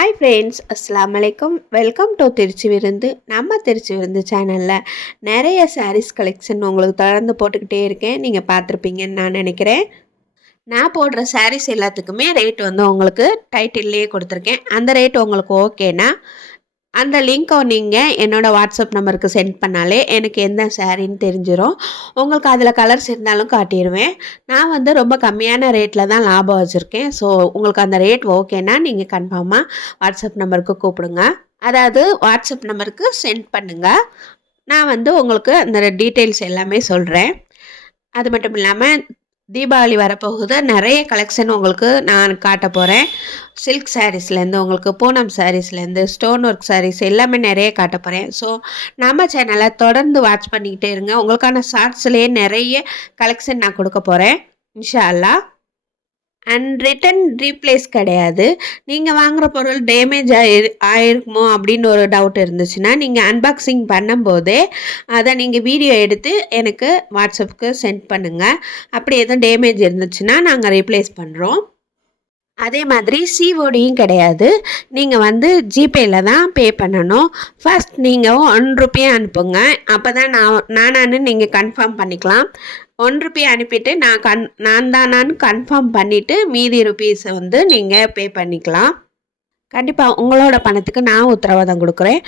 Hi friends, அஸ்ஸலாமு அலைக்கும். Welcome to Trichy விருந்து. நம்ம திருச்சி விருந்து சேனலில் நிறைய சாரீஸ் கலெக்ஷன் உங்களுக்கு தொடர்ந்து போட்டுக்கிட்டே இருக்கேன். நீங்கள் பார்த்துருப்பீங்கன்னு நான் நினைக்கிறேன். நான் போடுற சாரீஸ் எல்லாத்துக்குமே ரேட் உங்களுக்கு டைட்டில்லையே கொடுத்துருக்கேன். அந்த ரேட் உங்களுக்கு ஓகேனா அந்த லிங்க்கை நீங்கள் என்னோடய வாட்ஸ்அப் நம்பருக்கு சென்ட் பண்ணாலே எனக்கு எந்த சாரின்னு தெரிஞ்சிடும். உங்களுக்கு அதில் கலர்ஸ் இருந்தாலும் காட்டிடுவேன். நான் ரொம்ப கம்மியான ரேட்டில் தான் லாபம் வச்சுருக்கேன். ஸோ உங்களுக்கு அந்த ரேட் ஓகேனா நீங்கள் கன்ஃபார்மாக வாட்ஸ்அப் நம்பருக்கு கூப்பிடுங்க. அதாவது வாட்ஸ்அப் நம்பருக்கு சென்ட் பண்ணுங்கள். நான் உங்களுக்கு அந்த டீட்டெயில்ஸ் எல்லாமே சொல்கிறேன். அது மட்டும் இல்லாமல் தீபாவளி வரப்போகுது. நிறைய கலெக்ஷன் உங்களுக்கு நான் காட்ட போகிறேன். சில்க் சாரீஸ்லேருந்து உங்களுக்கு பூனம் சாரீஸ்லேருந்து ஸ்டோன் ஒர்க் சாரீஸ் எல்லாமே நிறைய காட்ட போகிறேன். ஸோ நம்ம சேனலை தொடர்ந்து வாட்ச் பண்ணிக்கிட்டே இருங்க. உங்களுக்கான ஷார்ட்ஸ்லேயே நிறைய கலெக்ஷன் நான் கொடுக்க போகிறேன் இன்ஷா அல்லாஹ். அண்ட் ரிட்டன் ரீப்ளேஸ் கிடையாது. நீங்கள் வாங்குகிற பொருள் டேமேஜ் ஆயிருக்குமோ அப்படின்னு ஒரு டவுட் இருந்துச்சுன்னா நீங்கள் அன்பாக்சிங் பண்ணும்போதே அதை நீங்கள் வீடியோ எடுத்து எனக்கு வாட்ஸ்அப்புக்கு சென்ட் பண்ணுங்கள். அப்படி எதுவும் டேமேஜ் இருந்துச்சுன்னா நாங்கள் ரீப்ளேஸ் பண்ணுறோம். அதே மாதிரி சிஓடியும் கிடையாது. நீங்கள் ஜிபேயில் தான் பே பண்ணணும். ஃபர்ஸ்ட் நீங்கள் ₹1 அனுப்புங்க. அப்போ தான் நானான்னு நீங்கள் கன்ஃபார்ம் பண்ணிக்கலாம். ₹1 அனுப்பிட்டு நான் தானான்னு கன்ஃபார்ம் பண்ணிவிட்டு மீதி ருபீஸை நீங்கள் பே பண்ணிக்கலாம். கண்டிப்பாக உங்களோட பணத்துக்கு நான் உத்தரவாதம் கொடுக்குறேன்.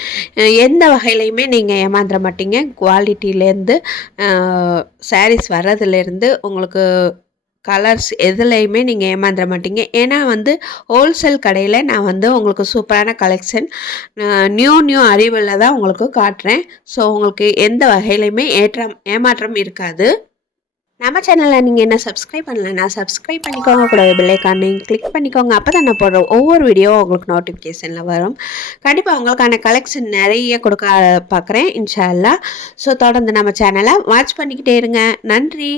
எந்த வகையிலையுமே நீங்கள் ஏமாந்துட மாட்டீங்க. குவாலிட்டிலேருந்து சாரீஸ் வர்றதுலேருந்து உங்களுக்கு கலர்ஸ் எதுலேயுமே நீங்கள் ஏமாந்துட மாட்டீங்க. ஏன்னா ஹோல்சேல் கடையில் நான் உங்களுக்கு சூப்பரான கலெக்ஷன் நியூ அறிவில் தான் உங்களுக்கு காட்டுறேன். ஸோ உங்களுக்கு எந்த வகையிலையுமே ஏமாற்றம் இருக்காது. நம்ம சேனலில் நீங்கள் என்ன சப்ஸ்கிரைப் பண்ணலைன்னா சப்ஸ்கிரைப் பண்ணிக்கோங்க. கூட பெல் ஐகானையும் கிளிக் பண்ணிக்கோங்க. அப்போ தான் நான் போடுற ஒவ்வொரு வீடியோவும் உங்களுக்கு நோட்டிஃபிகேஷனில் வரும். கண்டிப்பாக உங்களுக்கான கலெக்ஷன் நிறைய கொடுக்க பார்க்குறேன் இன்ஷா அல்லாஹ். ஸோ தொடர்ந்து நம்ம சேனலை வாட்ச் பண்ணிக்கிட்டே இருங்க. நன்றி.